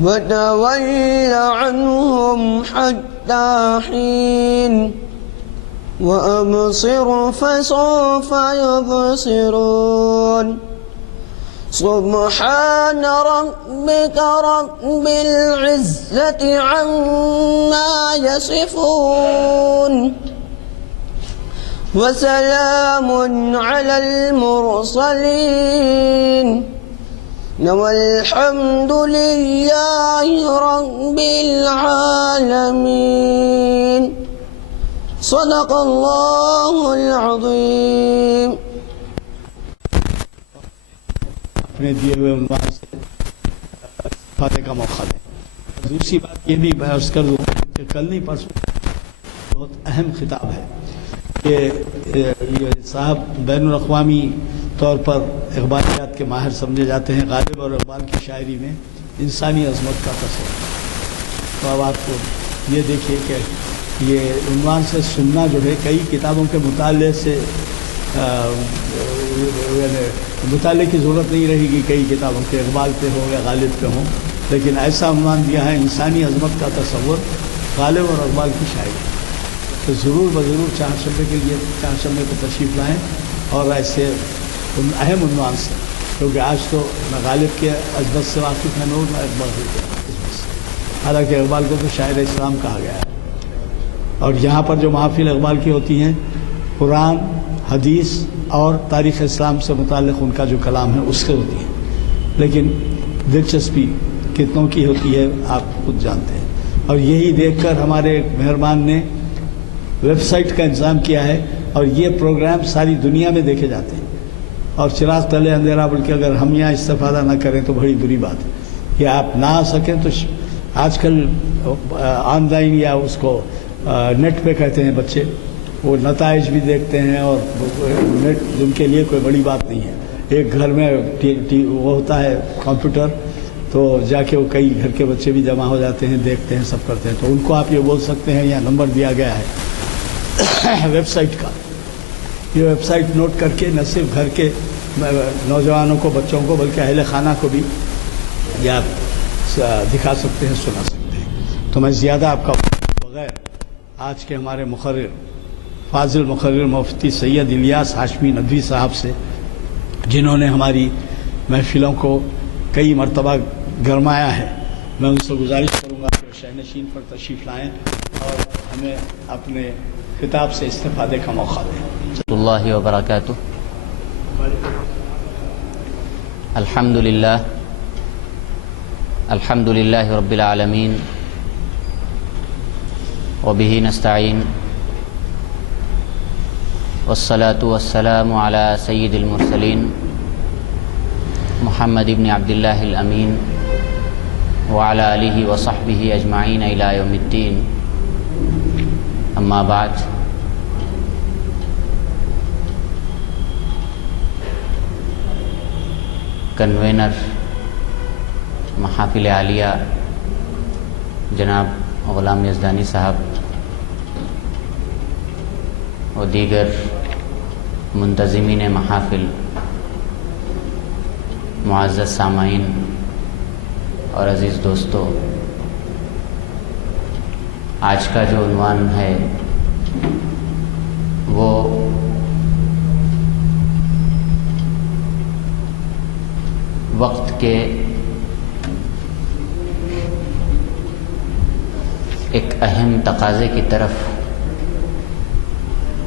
وتول عنهم حتى حين وأبصر فسوف يبصرون سبحان ربك رب العزة عما يصفون وسلام على المرسلين والحمد لله رب العالمين صدق اللہ العظیم۔ اپنے دیے ہوئے عنوان سے استفادے کا موقع دیں۔ دوسری بات یہ بھی عرض کر دوں کہ کل نہیں پرسوں بہت اہم خطاب ہے کہ یہ صاحب بین الاقوامی طور پر اقبالیات کے ماہر سمجھے جاتے ہیں۔ غالب اور اقبال کی شاعری میں انسانی عظمت کا تصور، تو اب آپ کو یہ دیکھیے کہ یہ عنوان سے سننا جو ہے کئی کتابوں کے مطالعے سے مطالعے کی ضرورت نہیں رہے گی، کئی کتابوں کے اقبال پہ ہوں یا غالب پہ ہوں، لیکن ایسا عنوان دیا ہے انسانی عظمت کا تصور، غالب اور اقبال کی شاعری، تو ضرور بضرور چہارشنبے کے لیے چہارشنبے کو تشریف لائیں اور ایسے اہم عنوان سے، کیونکہ آج تو نہ غالب کے عظمت سے واقف ہے نور، نہ اقبال کے عظمت سے، حالانکہ اقبال کو تو شاعر اسلام کہا گیا ہے، اور یہاں پر جو محافل اقبال کی ہوتی ہیں قرآن، حدیث اور تاریخ اسلام سے متعلق ان کا جو کلام ہے اس سے ہوتی ہیں، لیکن دلچسپی کتنوں کی ہوتی ہے آپ خود جانتے ہیں۔ اور یہی دیکھ کر ہمارے مہربان نے ویب سائٹ کا انتظام کیا ہے، اور یہ پروگرام ساری دنیا میں دیکھے جاتے ہیں، اور چراغ تلے اندھیرا، بلکہ اگر ہم یہاں استفادہ نہ کریں تو بڑی بری بات ہے کہ آپ نہ آ سکیں۔ تو آج کل آن لائن یا اس کو نیٹ پہ کہتے ہیں بچے، وہ نتائج بھی دیکھتے ہیں، اور نیٹ جن کے لیے کوئی بڑی بات نہیں ہے، ایک گھر میں وہ ہوتا ہے کمپیوٹر، تو جا کے وہ کئی گھر کے بچے بھی جمع ہو جاتے ہیں، دیکھتے ہیں، سب کرتے ہیں، تو ان کو آپ یہ بول سکتے ہیں، یا نمبر دیا گیا ہے ویب سائٹ کا، یہ ویب سائٹ نوٹ کر کے نہ صرف گھر کے نوجوانوں کو، بچوں کو، بلکہ اہل خانہ کو بھی یہ آپ دکھا سکتے ہیں، سنا سکتے ہیں۔ تو میں زیادہ آپ کا بغیر آج کے ہمارے مقرر، فاضل مقرر مفتی سید الیاس ہاشمی ندوی صاحب سے، جنہوں نے ہماری محفلوں کو کئی مرتبہ گرمایا ہے، میں ان سے گزارش کروں گا کہ وہ شہنشین پر تشریف لائیں اور ہمیں اپنے خطاب سے استفادے کا موقع دیں۔ اللہ وبرکاتہ۔ الحمدللہ رب العالمین وبہ نستعین والصلاة والسلام علی سید المرسلین محمد ابن عبداللہ الامین وعلی آلہ وصحبہ اجمعین الی یوم الدین، اما بعد۔ کنوینر محافل عالیہ جناب غلام یزدانی صاحب و دیگر منتظمین محافل، معزز سامعین اور عزیز دوستو، آج کا جو عنوان ہے وہ وقت کے ایک اہم تقاضے کی طرف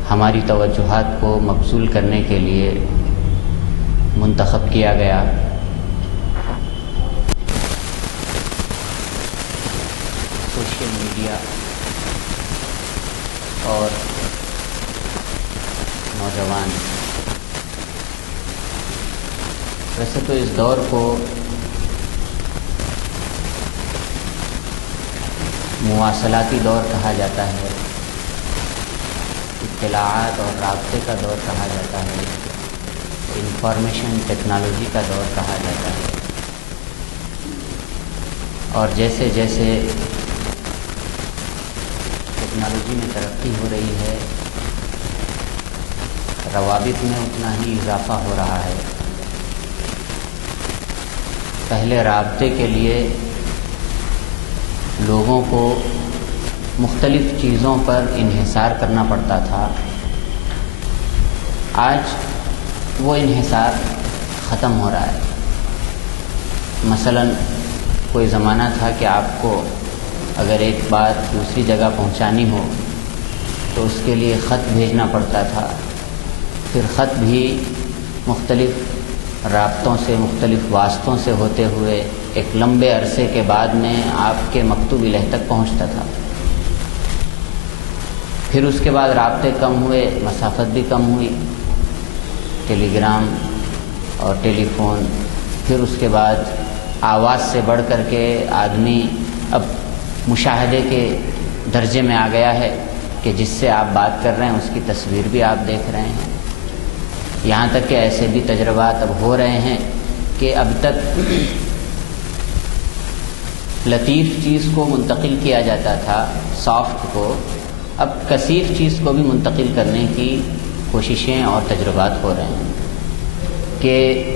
ہماری توجہات کو مبذول کرنے کے لیے منتخب کیا گیا۔ سوشل میڈیا اور نوجوان، ویسے تو اس دور کو مواصلاتی دور کہا جاتا ہے، اطلاعات اور رابطے کا دور کہا جاتا ہے، انفارمیشن ٹیکنالوجی کا دور کہا جاتا ہے، اور جیسے جیسے ٹیکنالوجی میں ترقی ہو رہی ہے، روابط میں اتنا ہی اضافہ ہو رہا ہے۔ پہلے رابطے کے لیے لوگوں کو مختلف چیزوں پر انحصار کرنا پڑتا تھا، آج وہ انحصار ختم ہو رہا ہے۔ مثلاً کوئی زمانہ تھا کہ آپ کو اگر ایک بات دوسری جگہ پہنچانی ہو تو اس کے لیے خط بھیجنا پڑتا تھا، پھر خط بھی مختلف رابطوں سے، مختلف واسطوں سے ہوتے ہوئے ایک لمبے عرصے کے بعد میں آپ کے مکتوبی لوح تک پہنچتا تھا۔ پھر اس کے بعد رابطے کم ہوئے، مسافت بھی کم ہوئی، ٹیلی گرام اور ٹیلی فون، پھر اس کے بعد آواز سے بڑھ کر کے آدمی اب مشاہدے کے درجے میں آ گیا ہے کہ جس سے آپ بات کر رہے ہیں اس کی تصویر بھی آپ دیکھ رہے ہیں۔ یہاں تک کہ ایسے بھی تجربات اب ہو رہے ہیں کہ اب تک لطیف چیز کو منتقل کیا جاتا تھا، سافٹ کو، اب کثیف چیز کو بھی منتقل کرنے کی کوششیں اور تجربات ہو رہے ہیں کہ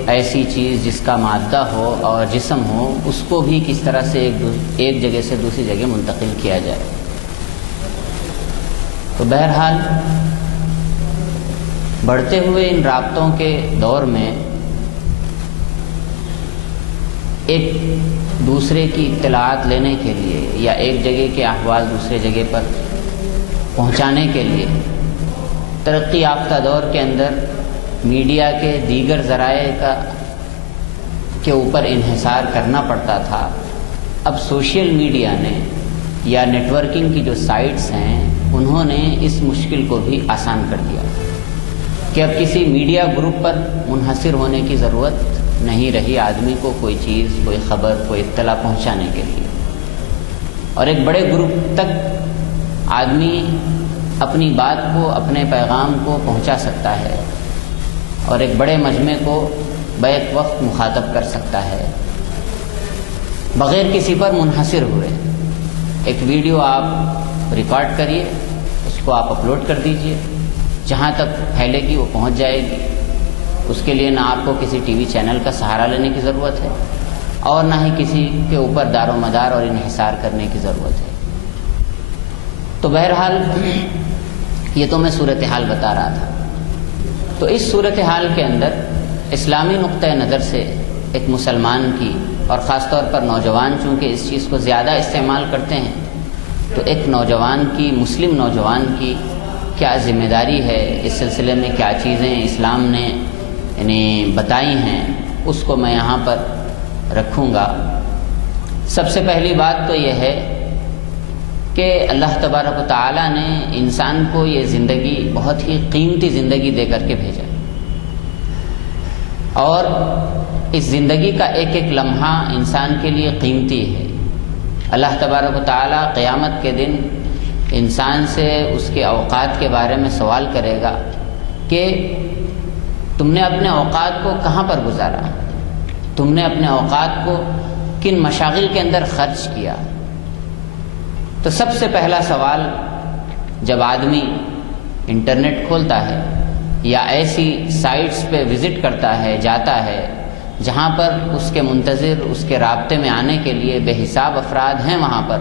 ایسی چیز جس کا مادہ ہو اور جسم ہو اس کو بھی کس طرح سے ایک جگہ سے دوسری جگہ منتقل کیا جائے۔ تو بہرحال بڑھتے ہوئے ان رابطوں کے دور میں ایک دوسرے کی اطلاعات لینے کے لیے یا ایک جگہ کے احوال دوسرے جگہ پر پہنچانے کے لیے ترقی یافتہ دور کے اندر میڈیا کے دیگر ذرائع کے اوپر انحصار کرنا پڑتا تھا۔ اب سوشل میڈیا نے یا نیٹ ورکنگ کی جو سائٹس ہیں انہوں نے اس مشکل کو بھی آسان کر دیا کہ اب کسی میڈیا گروپ پر منحصر ہونے کی ضرورت نہیں رہی آدمی کو کوئی چیز، کوئی خبر، کوئی اطلاع پہنچانے کے لیے، اور ایک بڑے گروپ تک آدمی اپنی بات کو، اپنے پیغام کو پہنچا سکتا ہے اور ایک بڑے مجمع کو بیک وقت مخاطب کر سکتا ہے بغیر کسی پر منحصر ہوئے۔ ایک ویڈیو آپ ریکارڈ کریے، اس کو آپ اپلوڈ کر دیجئے، جہاں تک پھیلے گی وہ پہنچ جائے گی۔ اس کے لیے نہ آپ کو کسی ٹی وی چینل کا سہارا لینے کی ضرورت ہے اور نہ ہی کسی کے اوپر دار و مدار اور انحصار کرنے کی ضرورت ہے۔ تو بہرحال یہ تو میں صورتحال بتا رہا تھا۔ تو اس صورتحال کے اندر اسلامی نقطۂ نظر سے ایک مسلمان کی، اور خاص طور پر نوجوان چونکہ اس چیز کو زیادہ استعمال کرتے ہیں، تو ایک نوجوان کی، مسلم نوجوان کی کیا ذمہ داری ہے، اس سلسلے میں کیا چیزیں اسلام نے بتائی ہیں، اس کو میں یہاں پر رکھوں گا۔ سب سے پہلی بات تو یہ ہے کہ اللہ تبارک و تعالیٰ نے انسان کو یہ زندگی بہت ہی قیمتی زندگی دے کر کے بھیجا، اور اس زندگی کا ایک ایک لمحہ انسان کے لیے قیمتی ہے۔ اللہ تبارک و تعالیٰ قیامت کے دن انسان سے اس کے اوقات کے بارے میں سوال کرے گا کہ تم نے اپنے اوقات کو کہاں پر گزارا، تم نے اپنے اوقات کو کن مشاغل کے اندر خرچ کیا۔ تو سب سے پہلا سوال جب آدمی انٹرنیٹ کھولتا ہے یا ایسی سائٹس پہ وزٹ کرتا ہے، جاتا ہے جہاں پر اس کے منتظر، اس کے رابطے میں آنے کے لیے بے حساب افراد ہیں وہاں پر،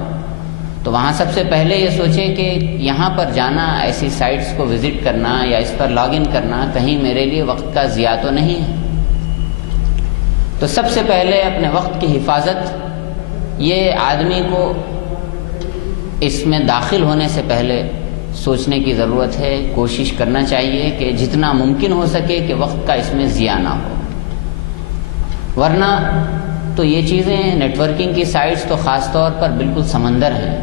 تو وہاں سب سے پہلے یہ سوچے کہ یہاں پر جانا، ایسی سائٹس کو وزٹ کرنا یا اس پر لاگ ان کرنا کہیں میرے لیے وقت کا ضیاع تو نہیں ہے۔ تو سب سے پہلے اپنے وقت کی حفاظت یہ آدمی کو اس میں داخل ہونے سے پہلے سوچنے کی ضرورت ہے، کوشش کرنا چاہیے کہ جتنا ممکن ہو سکے کہ وقت کا اس میں ضیاع نہ ہو، ورنہ تو یہ چیزیں نیٹ ورکنگ کی سائٹس تو خاص طور پر بالکل سمندر ہیں۔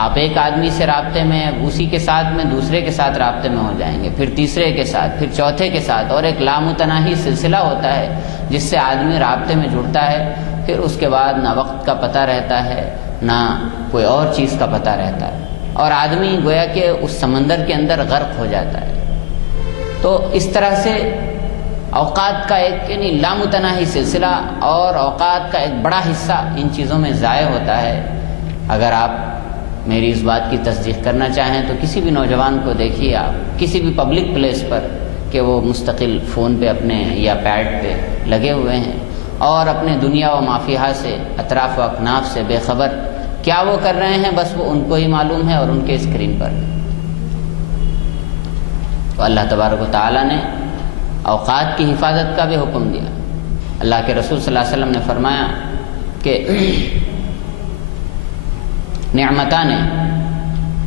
آپ ایک آدمی سے رابطے میں، اسی کے ساتھ میں دوسرے کے ساتھ رابطے میں ہو جائیں گے، پھر تیسرے کے ساتھ، پھر چوتھے کے ساتھ، اور ایک لامتناہی سلسلہ ہوتا ہے جس سے آدمی رابطے میں جڑتا ہے، پھر اس کے بعد نہ وقت کا پتہ رہتا ہے نہ کوئی اور چیز کا پتہ رہتا ہے، اور آدمی گویا کہ اس سمندر کے اندر غرق ہو جاتا ہے۔ تو اس طرح سے اوقات کا ایک یعنی لامتناہی سلسلہ اور اوقات کا ایک بڑا حصہ ان چیزوں میں ضائع ہوتا ہے۔ اگر آپ میری اس بات کی تصدیق کرنا چاہیں تو کسی بھی نوجوان کو دیکھیے آپ کسی بھی پبلک پلیس پر کہ وہ مستقل فون پہ اپنے یا پیڈ پہ لگے ہوئے ہیں اور اپنے دنیا و مافیہا سے، اطراف و اکناف سے بے خبر کیا وہ کر رہے ہیں بس وہ ان کو ہی معلوم ہے اور ان کے اسکرین پر. تو اللہ تبارک و تعالیٰ نے اوقات کی حفاظت کا بھی حکم دیا. اللہ کے رسول صلی اللہ علیہ وسلم نے فرمایا کہ نعمتان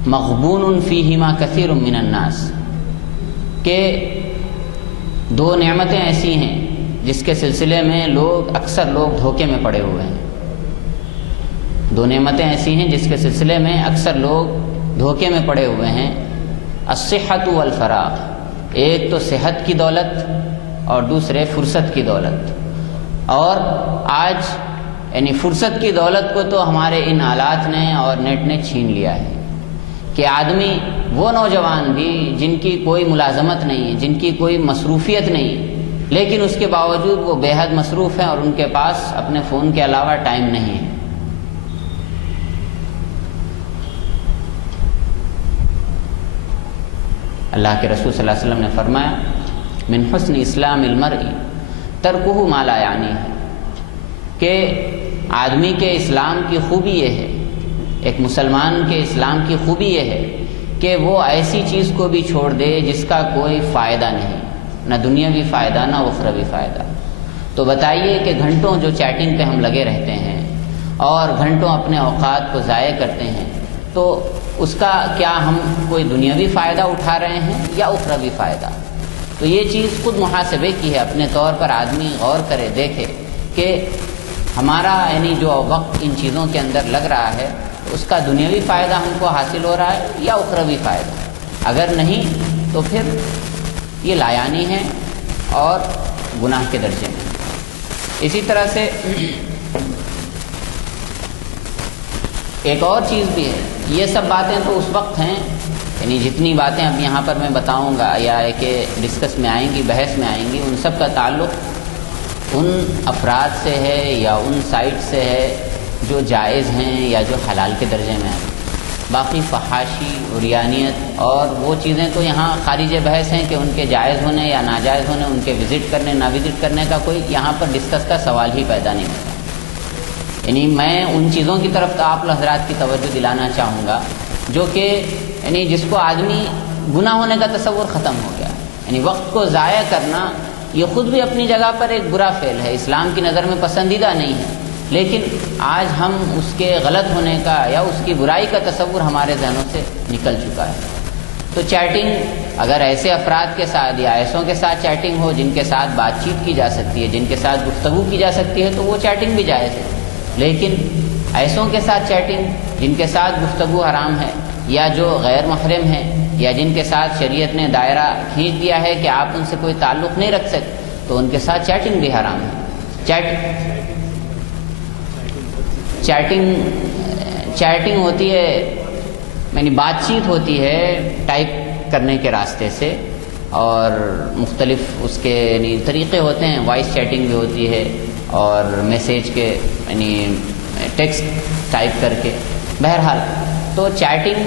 مغبون فیہما کثیر من الناس، کہ دو نعمتیں ایسی ہیں جس کے سلسلے میں اکثر لوگ دھوکے میں پڑے ہوئے ہیں. دو نعمتیں ایسی ہیں جس کے سلسلے میں اکثر لوگ دھوکے میں پڑے ہوئے ہیں. الصحت والفراغ، ایک تو صحت کی دولت اور دوسرے فرصت کی دولت. اور آج یعنی فرصت کی دولت کو تو ہمارے ان آلات نے اور نیٹ نے چھین لیا ہے کہ آدمی، وہ نوجوان بھی جن کی کوئی ملازمت نہیں ہے، جن کی کوئی مصروفیت نہیں ہے، لیکن اس کے باوجود وہ بے حد مصروف ہیں اور ان کے پاس اپنے فون کے علاوہ ٹائم نہیں ہے. اللہ کے رسول صلی اللہ علیہ وسلم نے فرمایا من حسن اسلام المرء ترکہ ما لا یعنی ہے، کہ آدمی کے اسلام کی خوبی یہ ہے، ایک مسلمان کے اسلام کی خوبی یہ ہے کہ وہ ایسی چیز کو بھی چھوڑ دے جس کا کوئی فائدہ نہیں، نہ دنیاوی فائدہ نہ اخروی فائدہ. تو بتائیے کہ گھنٹوں جو چیٹنگ پہ ہم لگے رہتے ہیں اور گھنٹوں اپنے اوقات کو ضائع کرتے ہیں، تو اس کا کیا ہم کوئی دنیاوی فائدہ اٹھا رہے ہیں یا اخروی فائدہ؟ تو یہ چیز خود محاسبے کی ہے. اپنے طور پر آدمی غور کرے، دیکھے کہ ہمارا یعنی جو وقت ان چیزوں کے اندر لگ رہا ہے اس کا دنیاوی فائدہ ہم کو حاصل ہو رہا ہے یا اخروی فائدہ. اگر نہیں تو پھر یہ لایانی ہے اور گناہ کے درجے میں. اسی طرح سے ایک اور چیز بھی ہے. یہ سب باتیں تو اس وقت ہیں، یعنی جتنی باتیں اب یہاں پر میں بتاؤں گا یا کہ ڈسکس میں آئیں گی، بحث میں آئیں گی، ان سب کا تعلق ان افراد سے ہے یا ان سائٹ سے ہے جو جائز ہیں یا جو حلال کے درجے میں ہیں. باقی فحاشی، عریانیت اور وہ چیزیں تو یہاں خارج بحث ہیں کہ ان کے جائز ہونے یا ناجائز ہونے، ان کے وزٹ کرنے نہ وزٹ کرنے کا کوئی یہاں پر ڈسکس کا سوال ہی پیدا نہیں ہوتا. یعنی میں ان چیزوں کی طرف تو آپ حضرات کی توجہ دلانا چاہوں گا جو کہ یعنی جس کو آدمی گناہ ہونے کا تصور ختم ہو گیا. یعنی وقت کو ضائع کرنا یہ خود بھی اپنی جگہ پر ایک برا فعل ہے، اسلام کی نظر میں پسندیدہ نہیں ہے، لیکن آج ہم اس کے غلط ہونے کا یا اس کی برائی کا تصور ہمارے ذہنوں سے نکل چکا ہے. تو چیٹنگ اگر ایسے افراد کے ساتھ یا ایسوں کے ساتھ چیٹنگ ہو جن کے ساتھ بات چیت کی جا سکتی ہے، جن کے ساتھ گفتگو کی جا سکتی ہے، تو وہ چیٹنگ بھی جائز ہے. لیکن ایسوں کے ساتھ چیٹنگ جن کے ساتھ گفتگو حرام ہے یا جو غیر محرم ہیں یا جن کے ساتھ شریعت نے دائرہ کھینچ دیا ہے کہ آپ ان سے کوئی تعلق نہیں رکھ سکتے، تو ان کے ساتھ چیٹنگ بھی حرام ہے. چیٹنگ ہوتی ہے یعنی بات چیت ہوتی ہے ٹائپ کرنے کے راستے سے، اور مختلف اس کے یعنی طریقے ہوتے ہیں. وائس چیٹنگ بھی ہوتی ہے اور میسیج کے یعنی ٹیکسٹ ٹائپ کر کے. بہرحال تو چیٹنگ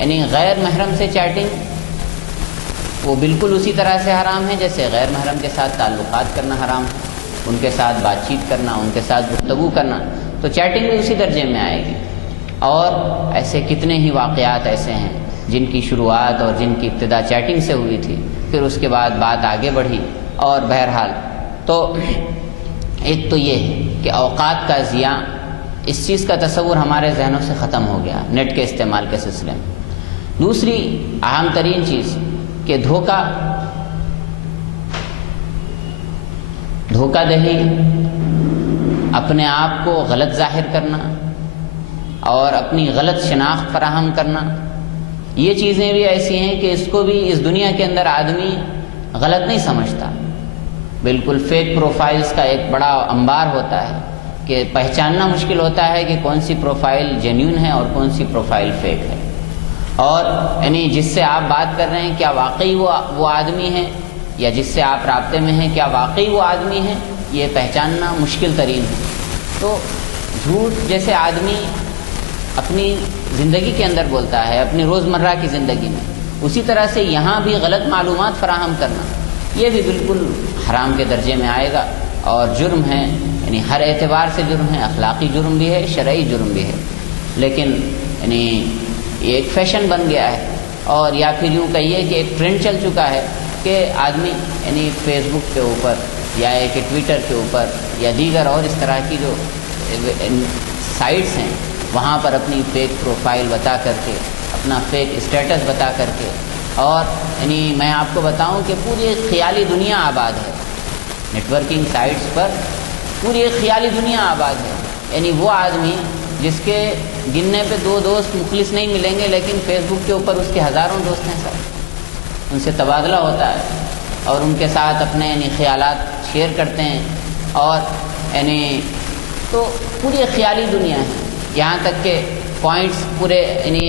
یعنی غیر محرم سے چیٹنگ وہ بالکل اسی طرح سے حرام ہے جیسے غیر محرم کے ساتھ تعلقات کرنا حرام ہے، ان کے ساتھ بات چیت کرنا، ان کے ساتھ گفتگو کرنا. تو چیٹنگ بھی اسی درجے میں آئے گی. اور ایسے کتنے ہی واقعات ایسے ہیں جن کی شروعات اور جن کی ابتدا چیٹنگ سے ہوئی تھی، پھر اس کے بعد بات آگے بڑھی. اور بہرحال تو ایک تو یہ ہے کہ اوقات کا ضیاع، اس چیز کا تصور ہمارے ذہنوں سے ختم ہو گیا نیٹ کے استعمال کے سلسلے میں. دوسری اہم ترین چیز کہ دھوکہ دہی، اپنے آپ کو غلط ظاہر کرنا اور اپنی غلط شناخت فراہم کرنا، یہ چیزیں بھی ایسی ہیں کہ اس کو بھی اس دنیا کے اندر آدمی غلط نہیں سمجھتا. بالکل فیک پروفائلز کا ایک بڑا انبار ہوتا ہے کہ پہچاننا مشکل ہوتا ہے کہ کون سی پروفائل جینیون ہے اور کون سی پروفائل فیک ہے. اور یعنی جس سے آپ بات کر رہے ہیں کیا واقعی وہ آدمی ہے، یا جس سے آپ رابطے میں ہیں کیا واقعی وہ آدمی ہے، یہ پہچاننا مشکل ترین ہے. تو جھوٹ جیسے آدمی اپنی زندگی کے اندر بولتا ہے، اپنی روزمرہ کی زندگی میں، اسی طرح سے یہاں بھی غلط معلومات فراہم کرنا یہ بھی بالکل حرام کے درجے میں آئے گا اور جرم ہے. یعنی ہر اعتبار سے جرم ہے، اخلاقی جرم بھی ہے، شرعی جرم بھی ہے. لیکن یعنی یہ ایک فیشن بن گیا ہے، اور یا پھر یوں کہیے کہ ایک ٹرینڈ چل چکا ہے کہ آدمی یعنی فیس بک کے اوپر یا ایک ٹویٹر کے اوپر یا دیگر اور اس طرح کی جو سائٹس ہیں وہاں پر اپنی فیک پروفائل بتا کر کے، اپنا فیک اسٹیٹس بتا کر کے، اور یعنی میں آپ کو بتاؤں کہ پوری ایک خیالی دنیا آباد ہے نیٹ ورکنگ سائٹس پر، پوری ایک خیالی دنیا آباد ہے۔ یعنی وہ آدمی جس کے گننے پہ 2 دوست مخلص نہیں ملیں گے، لیکن فیس بک کے اوپر اس کے ہزاروں دوست ہیں سر، ان سے تبادلہ ہوتا ہے اور ان کے ساتھ اپنے یعنی خیالات شیئر کرتے ہیں، اور یعنی تو پوری ایک خیالی دنیا ہے۔ یہاں تک کہ پوائنٹس پورے یعنی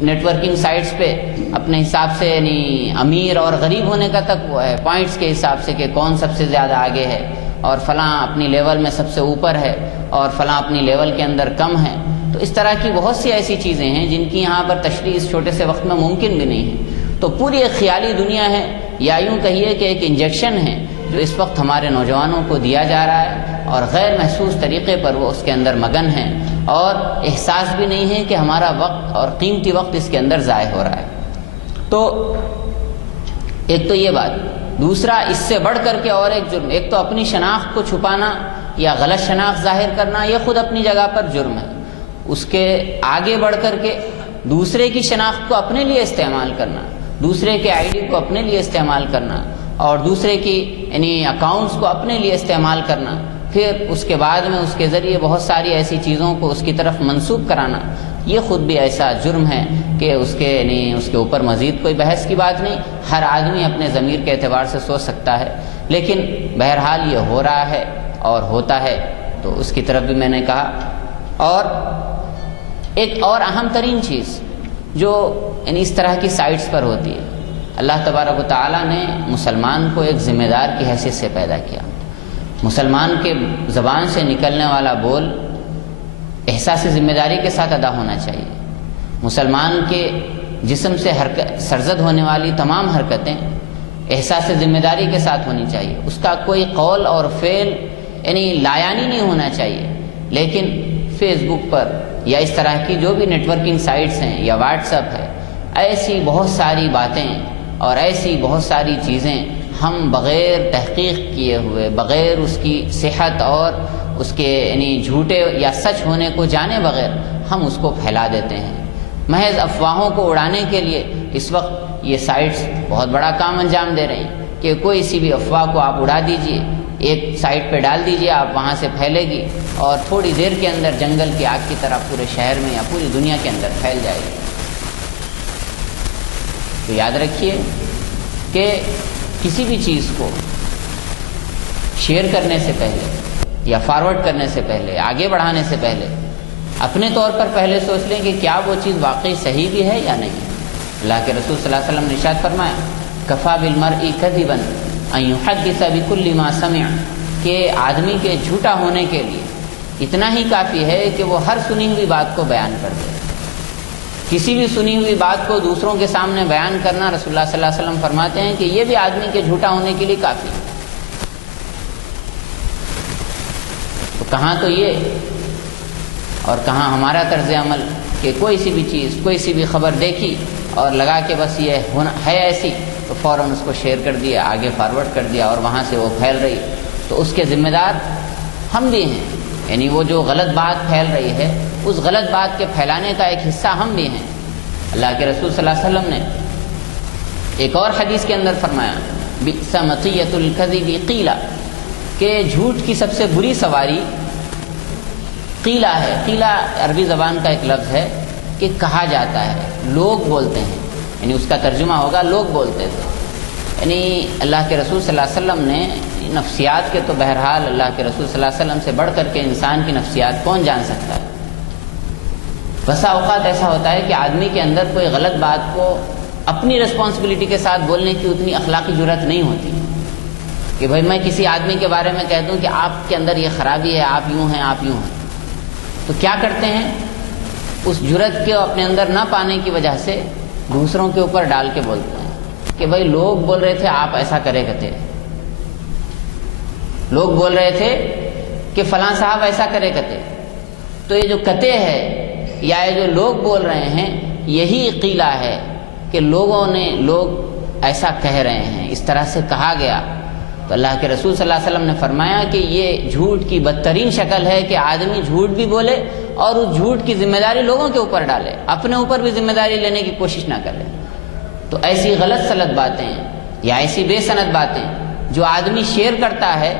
نیٹ ورکنگ سائٹس پہ اپنے حساب سے یعنی امیر اور غریب ہونے کا تک وہ ہے، پوائنٹس کے حساب سے کہ کون سب سے زیادہ آگے ہے، اور فلاں اپنی لیول میں سب سے اوپر ہے اور فلاں اپنی لیول کے اندر کم ہے۔ تو اس طرح کی بہت سی ایسی چیزیں ہیں جن کی یہاں پر تشریح اس چھوٹے سے وقت میں ممکن بھی نہیں ہے۔ تو پوری ایک خیالی دنیا ہے، یا یوں کہیے کہ ایک انجیکشن ہے جو اس وقت ہمارے نوجوانوں کو دیا جا رہا ہے، اور غیر محسوس طریقے پر وہ اس کے اندر مگن ہیں، اور احساس بھی نہیں ہے کہ ہمارا وقت اور قیمتی وقت اس کے اندر ضائع ہو رہا ہے۔ تو ایک تو یہ بات، دوسرا اس سے بڑھ کر کے اور ایک جرم، ایک تو اپنی شناخت کو چھپانا یا غلط شناخت ظاہر کرنا، یہ خود اپنی جگہ پر جرم ہے۔ اس کے آگے بڑھ کر کے دوسرے کی شناخت کو اپنے لیے استعمال کرنا، دوسرے کے آئی ڈی کو اپنے لیے استعمال کرنا، اور دوسرے کی یعنی اکاؤنٹس کو اپنے لیے استعمال کرنا، پھر اس کے بعد میں اس کے ذریعے بہت ساری ایسی چیزوں کو اس کی طرف منسوب کرانا، یہ خود بھی ایسا جرم ہے کہ اس کے اوپر مزید کوئی بحث کی بات نہیں۔ ہر آدمی اپنے ضمیر کے اعتبار سے سوچ سکتا ہے، لیکن بہرحال یہ ہو رہا ہے اور ہوتا ہے، تو اس کی طرف بھی میں نے کہا۔ اور ایک اور اہم ترین چیز جو یعنی اس طرح کی سائٹس پر ہوتی ہے، اللہ تبارک و تعالیٰ نے مسلمان کو ایک ذمہ دار کی حیثیت سے پیدا کیا۔ مسلمان کے زبان سے نکلنے والا بول احساس ذمہ داری کے ساتھ ادا ہونا چاہیے۔ مسلمان کے جسم سے سرزد ہونے والی تمام حرکتیں احساس ذمہ داری کے ساتھ ہونی چاہیے، اس کا کوئی قول اور فعل یعنی لایانی نہیں ہونا چاہیے۔ لیکن فیس بک پر یا اس طرح کی جو بھی نیٹ ورکنگ سائٹس ہیں یا واٹس ایپ ہے، ایسی بہت ساری باتیں اور ایسی بہت ساری چیزیں ہم بغیر تحقیق کیے ہوئے، بغیر اس کی صحت اور اس کے یعنی جھوٹے یا سچ ہونے کو جانے بغیر ہم اس کو پھیلا دیتے ہیں۔ محض افواہوں کو اڑانے کے لیے اس وقت یہ سائٹس بہت بڑا کام انجام دے رہی ہیں کہ کوئی سی بھی افواہ کو آپ اڑا دیجئے، ایک سائٹ پہ ڈال دیجئے، آپ وہاں سے پھیلے گی اور تھوڑی دیر کے اندر جنگل کی آگ کی طرح پورے شہر میں یا پوری دنیا کے اندر پھیل جائے گی۔ تو یاد رکھیے کہ کسی بھی چیز کو شیئر کرنے سے پہلے یا فارورڈ کرنے سے پہلے، آگے بڑھانے سے پہلے اپنے طور پر پہلے سوچ لیں کہ کیا وہ چیز واقعی صحیح بھی ہے یا نہیں۔ اللہ کے رسول صلی اللہ علیہ وسلم نے ارشاد فرمایا، کفا بالمرء کذبا ان یحدث بکل ما سمع، کہ آدمی کے جھوٹا ہونے کے لیے اتنا ہی کافی ہے کہ وہ ہر سنی ہوئی بات کو بیان کر دے۔ کسی بھی سنی ہوئی بات کو دوسروں کے سامنے بیان کرنا، رسول اللہ صلی اللہ علیہ وسلم فرماتے ہیں کہ یہ بھی آدمی کے جھوٹا ہونے کے لیے کافی ہے۔ تو کہاں تو یہ اور کہاں ہمارا طرز عمل کہ کوئی سی بھی چیز، کوئی سی بھی خبر دیکھی اور لگا کہ بس یہ ہے ایسی، تو فوراً اس کو شیئر کر دیا، آگے فارورڈ کر دیا اور وہاں سے وہ پھیل رہی، تو اس کے ذمہ دار ہم بھی ہیں۔ یعنی وہ جو غلط بات پھیل رہی ہے، اس غلط بات کے پھیلانے کا ایک حصہ ہم بھی ہیں۔ اللہ کے رسول صلی اللہ علیہ وسلم نے ایک اور حدیث کے اندر فرمایا، بئس مطیۃ الکذب قیلا، کہ جھوٹ کی سب سے بری سواری قیلا ہے۔ قیلا عربی زبان کا ایک لفظ ہے کہ کہا جاتا ہے، لوگ بولتے ہیں، یعنی اس کا ترجمہ ہوگا لوگ بولتے تھے۔ یعنی اللہ کے رسول صلی اللہ علیہ وسلم نے نفسیات کے تو بہرحال اللہ کے رسول صلی اللہ علیہ وسلم سے بڑھ کر کے انسان کی نفسیات کون جان سکتا ہے۔ بسا اوقات ایسا ہوتا ہے کہ آدمی کے اندر کوئی غلط بات کو اپنی رسپانسبلٹی کے ساتھ بولنے کی اتنی اخلاقی جرات نہیں ہوتی کہ بھائی میں کسی آدمی کے بارے میں کہہ دوں کہ آپ کے اندر یہ خرابی ہے، آپ یوں ہیں، آپ یوں ہیں۔ تو کیا کرتے ہیں، اس جرات کو اپنے اندر نہ پانے کی وجہ سے دوسروں کے اوپر ڈال کے بولتے ہیں کہ بھائی لوگ بول رہے تھے آپ ایسا کرے کرتے، لوگ بول رہے تھے کہ فلاں صاحب ایسا کرے کرتے۔ تو یہ جو کتے ہے یا یہ جو لوگ بول رہے ہیں یہی قیلہ ہے کہ لوگ ایسا کہہ رہے ہیں، اس طرح سے کہا گیا، تو اللہ کے رسول صلی اللہ علیہ وسلم نے فرمایا کہ یہ جھوٹ کی بدترین شکل ہے کہ آدمی جھوٹ بھی بولے اور اس جھوٹ کی ذمہ داری لوگوں کے اوپر ڈالے، اپنے اوپر بھی ذمہ داری لینے کی کوشش نہ کرے۔ تو ایسی غلط سلط باتیں یا ایسی بے سند باتیں جو آدمی شیئر کرتا ہے،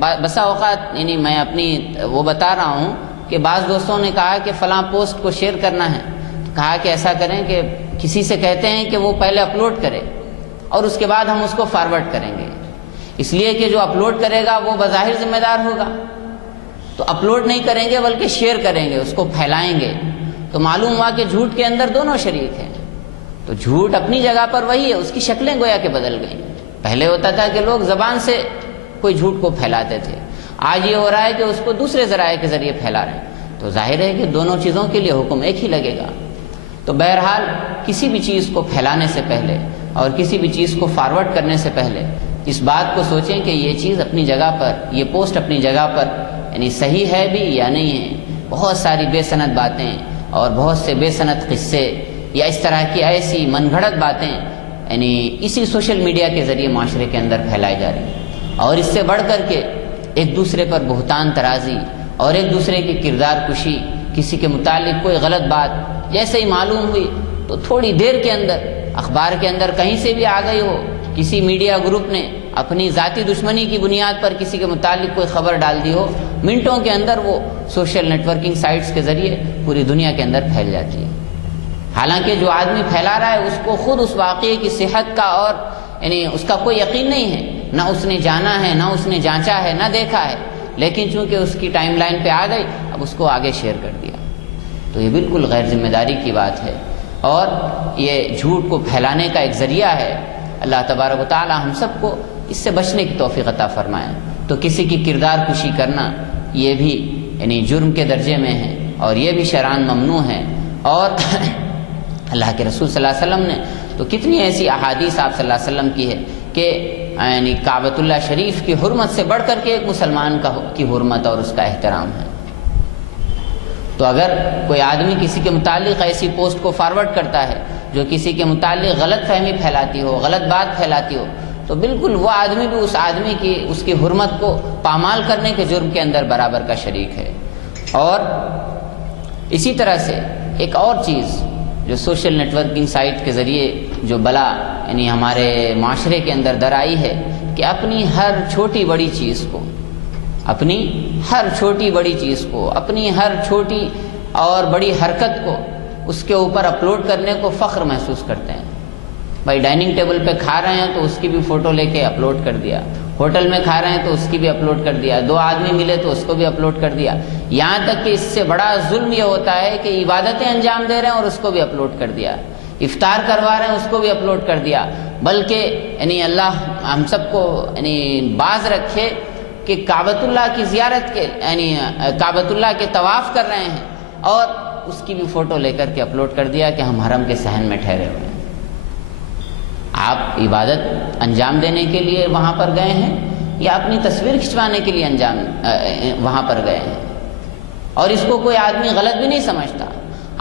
بسا اوقات یعنی میں اپنی وہ بتا رہا ہوں کہ بعض دوستوں نے کہا کہ فلاں پوسٹ کو شیئر کرنا ہے، تو کہا کہ ایسا کریں کہ کسی سے کہتے ہیں کہ وہ پہلے اپلوڈ کرے اور اس کے بعد ہم اس کو فارورڈ کریں گے، اس لیے کہ جو اپلوڈ کرے گا وہ بظاہر ذمہ دار ہوگا، تو اپلوڈ نہیں کریں گے بلکہ شیئر کریں گے، اس کو پھیلائیں گے، تو معلوم ہوا کہ جھوٹ کے اندر دونوں شریک ہیں۔ تو جھوٹ اپنی جگہ پر وہی ہے، اس کی شکلیں گویا کہ بدل گئیں۔ پہلے ہوتا تھا کہ لوگ زبان سے کوئی جھوٹ کو پھیلاتے تھے، آج یہ ہو رہا ہے کہ اس کو دوسرے ذرائع کے ذریعے پھیلا رہے ہیں، تو ظاہر ہے کہ دونوں چیزوں کے لیے حکم ایک ہی لگے گا۔ تو بہرحال کسی بھی چیز کو پھیلانے سے پہلے اور کسی بھی چیز کو فارورڈ کرنے سے پہلے اس بات کو سوچیں کہ یہ چیز اپنی جگہ پر، یہ پوسٹ اپنی جگہ پر یعنی صحیح ہے بھی یا نہیں ہے۔ بہت ساری بے سند باتیں اور بہت سے بے سند قصے یا اس طرح کی ایسی من گھڑت باتیں یعنی اسی سوشل میڈیا کے ذریعے معاشرے کے اندر پھیلائی جا رہی ہیں، اور اس سے بڑھ کر کے ایک دوسرے پر بہتان ترازی اور ایک دوسرے کی کردار کشی، کسی کے متعلق کوئی غلط بات جیسے ہی معلوم ہوئی تو تھوڑی دیر کے اندر اخبار کے اندر کہیں سے بھی آ گئی ہو، کسی میڈیا گروپ نے اپنی ذاتی دشمنی کی بنیاد پر کسی کے متعلق کوئی خبر ڈال دی ہو، منٹوں کے اندر وہ سوشل نیٹ ورکنگ سائٹس کے ذریعے پوری دنیا کے اندر پھیل جاتی ہے۔ حالانکہ جو آدمی پھیلا رہا ہے اس کو خود اس واقعے کی صحت کا اور یعنی اس کا کوئی یقین نہیں ہے، نہ اس نے جانا ہے، نہ اس نے جانچا ہے، نہ دیکھا ہے، لیکن چونکہ اس کی ٹائم لائن پہ آ گئی اب اس کو آگے شیئر کر دیا۔ تو یہ بالکل غیر ذمہ داری کی بات ہے اور یہ جھوٹ کو پھیلانے کا ایک ذریعہ ہے۔ اللہ تبارک و تعالی ہم سب کو اس سے بچنے کی توفیق عطا فرمائے۔ تو کسی کی کردار کشی کرنا یہ بھی یعنی جرم کے درجے میں ہے اور یہ بھی شرعاً ممنوع ہے، اور اللہ کے رسول صلی اللہ علیہ وسلم نے تو کتنی ایسی احادیث آپ صلی اللہ علیہ وسلم کی ہے کہ یعنی کعبۃ اللہ شریف کی حرمت سے بڑھ کر کے ایک مسلمان کی حرمت اور اس کا احترام ہے۔ تو اگر کوئی آدمی کسی کے متعلق ایسی پوسٹ کو فارورڈ کرتا ہے جو کسی کے متعلق غلط فہمی پھیلاتی ہو، غلط بات پھیلاتی ہو، تو بالکل وہ آدمی بھی اس آدمی کی اس کی حرمت کو پامال کرنے کے جرم کے اندر برابر کا شریک ہے۔ اور اسی طرح سے ایک اور چیز جو سوشل نیٹ ورکنگ سائٹ کے ذریعے جو بلا یعنی ہمارے معاشرے کے اندر در آئی ہے کہ اپنی ہر چھوٹی بڑی چیز کو، اپنی ہر چھوٹی بڑی چیز کو، اپنی ہر چھوٹی اور بڑی حرکت کو اس کے اوپر اپلوڈ کرنے کو فخر محسوس کرتے ہیں۔ بھائی ڈائننگ ٹیبل پہ کھا رہے ہیں تو اس کی بھی فوٹو لے کے اپلوڈ کر دیا، ہوٹل میں کھا رہے ہیں تو اس کی بھی اپلوڈ کر دیا، دو آدمی ملے تو اس کو بھی اپلوڈ کر دیا، یہاں تک کہ اس سے بڑا ظلم یہ ہوتا ہے کہ عبادتیں انجام دے رہے ہیں اور اس کو بھی اپلوڈ کر دیا، افطار کروا رہے ہیں اس کو بھی اپلوڈ کر دیا، بلکہ یعنی اللہ ہم سب کو یعنی باز رکھے کہ کعبۃ اللہ کی زیارت کے یعنی کعبۃ اللہ کے طواف کر رہے ہیں اور اس کی بھی فوٹو لے کر کے اپلوڈ کر دیا کہ ہم حرم کے صحن میں ٹھہرے ہوئے ہیں۔ آپ عبادت انجام دینے کے لیے وہاں پر گئے ہیں یا اپنی تصویر کھنچوانے کے لیے وہاں پر گئے ہیں؟ اور اس کو کوئی آدمی غلط بھی نہیں سمجھتا۔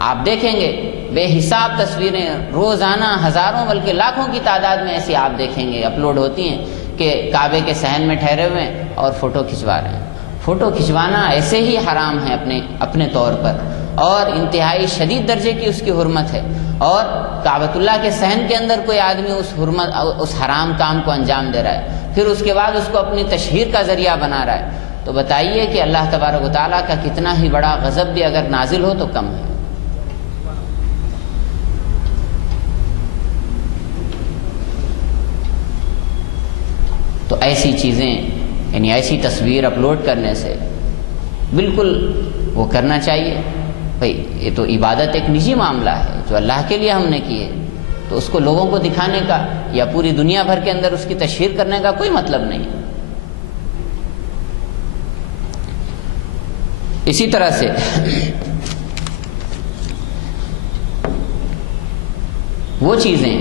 آپ دیکھیں گے بے حساب تصویریں روزانہ ہزاروں بلکہ لاکھوں کی تعداد میں ایسی آپ دیکھیں گے اپلوڈ ہوتی ہیں کہ کعبے کے صحن میں ٹھہرے ہوئے ہیں اور فوٹو کھنچوا رہے ہیں۔ فوٹو کھنچوانا ایسے ہی حرام ہے اپنے طور پر، اور انتہائی شدید درجے کی اس کی حرمت ہے، اور کعبۃ اللہ کے صحن کے اندر کوئی آدمی اس حرام کام کو انجام دے رہا ہے، پھر اس کے بعد اس کو اپنی تشہیر کا ذریعہ بنا رہا ہے، تو بتائیے کہ اللہ تبارک و تعالیٰ کا کتنا ہی بڑا غضب بھی اگر نازل ہو تو کم ہے۔ تو ایسی چیزیں یعنی ایسی تصویر اپلوڈ کرنے سے بالکل وہ کرنا چاہیے۔ بھئی یہ تو عبادت ایک نجی معاملہ ہے جو اللہ کے لیے ہم نے کی ہے، تو اس کو لوگوں کو دکھانے کا یا پوری دنیا بھر کے اندر اس کی تشہیر کرنے کا کوئی مطلب نہیں۔ اسی طرح سے وہ چیزیں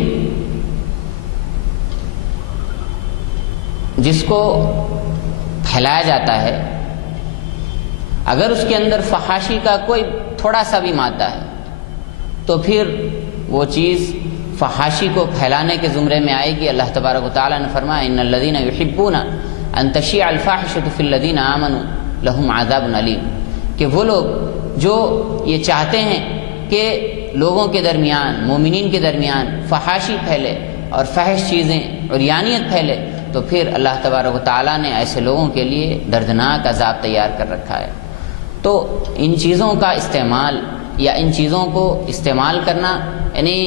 جس کو پھیلایا جاتا ہے، اگر اس کے اندر فحاشی کا کوئی تھوڑا سا بھی مادہ ہے تو پھر وہ چیز فحاشی کو پھیلانے کے زمرے میں آئے گی۔ اللہ تبارک و تعالیٰ نے فرمایا ان الذین یحبون ان تشیع الفاحشۃ فی الذین آمنوا لہم عذاب علیم، کہ وہ لوگ جو یہ چاہتے ہیں کہ لوگوں کے درمیان، مومنین کے درمیان فحاشی پھیلے اور فحش چیزیں، عریانیت پھیلے، تو پھر اللہ تبارک و تعالیٰ نے ایسے لوگوں کے لیے دردناک عذاب تیار کر رکھا ہے۔ تو ان چیزوں کا استعمال یا ان چیزوں کو استعمال کرنا یعنی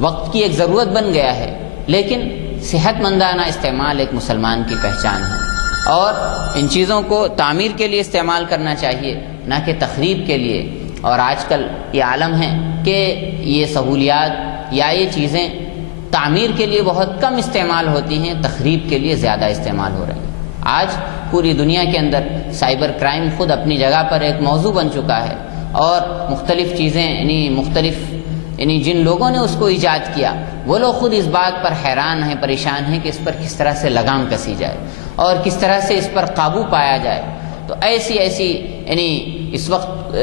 وقت کی ایک ضرورت بن گیا ہے، لیکن صحت مندانہ استعمال ایک مسلمان کی پہچان ہے، اور ان چیزوں کو تعمیر کے لیے استعمال کرنا چاہیے، نہ کہ تخریب کے لیے۔ اور آج کل یہ عالم ہے کہ یہ سہولیات یا یہ چیزیں تعمیر کے لیے بہت کم استعمال ہوتی ہیں، تخریب کے لیے زیادہ استعمال ہو رہی ہیں۔ آج پوری دنیا کے اندر سائبر کرائم خود اپنی جگہ پر ایک موضوع بن چکا ہے، اور مختلف چیزیں یعنی جن لوگوں نے اس کو ایجاد کیا وہ لوگ خود اس بات پر حیران ہیں، پریشان ہیں کہ اس پر کس طرح سے لگام کسی جائے اور کس طرح سے اس پر قابو پایا جائے۔ تو ایسی یعنی اس وقت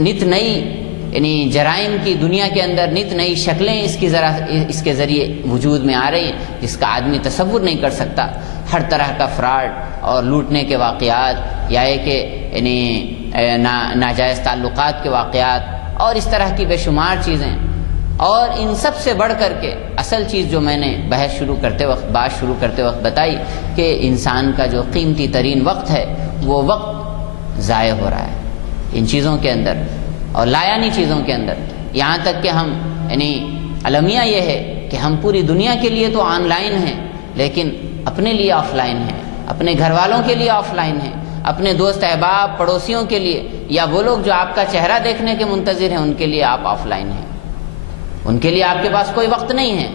نت نئی یعنی جرائم کی دنیا کے اندر نت نئی شکلیں اس کے ذریعے وجود میں آ رہی ہیں جس کا آدمی تصور نہیں کر سکتا۔ ہر طرح کا فراڈ اور لوٹنے کے واقعات، یا یہ کہ یعنی ناجائز تعلقات کے واقعات، اور اس طرح کی بے شمار چیزیں۔ اور ان سب سے بڑھ کر کے اصل چیز جو میں نے بات شروع کرتے وقت بتائی کہ انسان کا جو قیمتی ترین وقت ہے وہ وقت ضائع ہو رہا ہے ان چیزوں کے اندر اور لایانی چیزوں کے اندر، یہاں تک کہ ہم یعنی المیہ یہ ہے کہ ہم پوری دنیا کے لیے تو آن لائن ہیں، لیکن اپنے لیے آف لائن ہیں، اپنے گھر والوں کے لیے آف لائن ہیں، اپنے دوست احباب پڑوسیوں کے لیے، یا وہ لوگ جو آپ کا چہرہ دیکھنے کے منتظر ہیں ان کے لیے آپ آف لائن ہیں۔ ان کے لیے آپ کے پاس کوئی وقت نہیں ہے